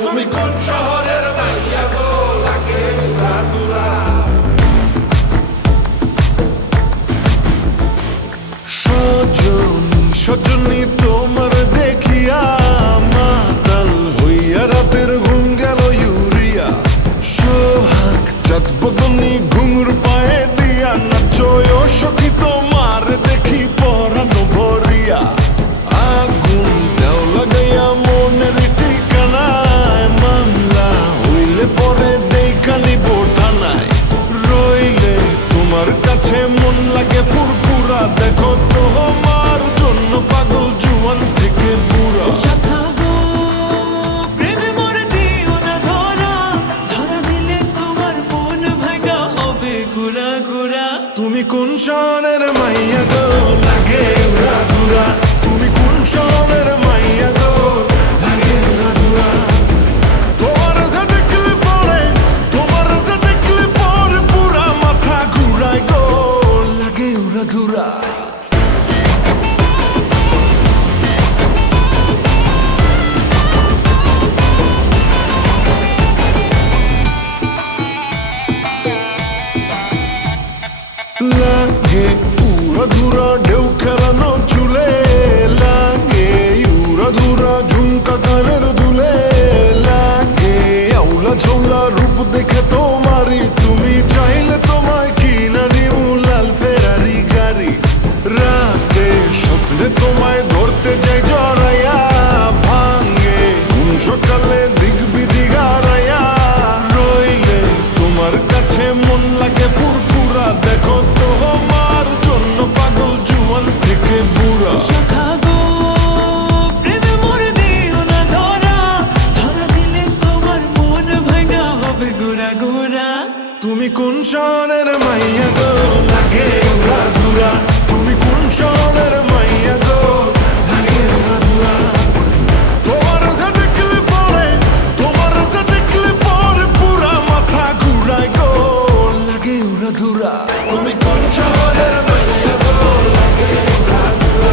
তুমি কোন শহরের মাইয়া গো লাগে উড়া দুরা। সজনী সজনী তোমার দেখিয়া মাতাল হইয়া রাতের ঘুম গেল ইউরিয়া। সোহাগ চাঁদ বদনী ঘুঙুর পায়ে দিয়া নাচয় সখী তোমার দেখি পরানো ভরিয়া। আগুন দেও লাগাইয়া মনের ঠিকানায় মামলা হইলে পরে দেখানি বোঠানায়। রইলে তোমার কাছে মন লাগে ফুরফুরা দেখো তোমার জন্য পাগল জুয়ান থেকে বুড়া। তুমি কোন শহরের মাইয়া গো লাগে উড়া ধুরা। তুমি কোন শহরের মাইয়া গো লাগে উড়া ধুরা। তোমার যে দেখলে পরে তোমার যে দেখলে পরে পুরা মাথা ঘুরায় গো লাগে উড়া ধুরা। লাগে উড়া ধুরা ঢেউ খেলানো চুলে। লাগে উড়া ধুরা ঝুমকা গানের দুলে। লাগে আউলা ঝোলা রূপ দেখে তোমারি তুমি চাইলে তোমায় কিনা দিও লাল ফেরারি গাড়ি। রাতে স্বপ্নে তোমায় ধরতে যাই জড়াইয়া ভাঙে কোন সকালে দিক বিধি গাড়াইয়া। রইলে তোমার কাছে মন লাগে ফুরফুরা দেখো তোমার জন্য পাগল জুয়ান থেকে বুড়া। তুমি কোন শহরের মাইয়া গো লাগে উড়া ধুরা। তুমি কোন শহরের মাইয়া গো লাগে উড়া ধুরা। তোমার যে দেখলে পরে তোমার যে দেখলে পরে পুরা মাথা ঘুরায় গো লাগে উড়া ধুরা। তুমি কোন শহরের মাইয়া গো লাগে উড়া দুরা।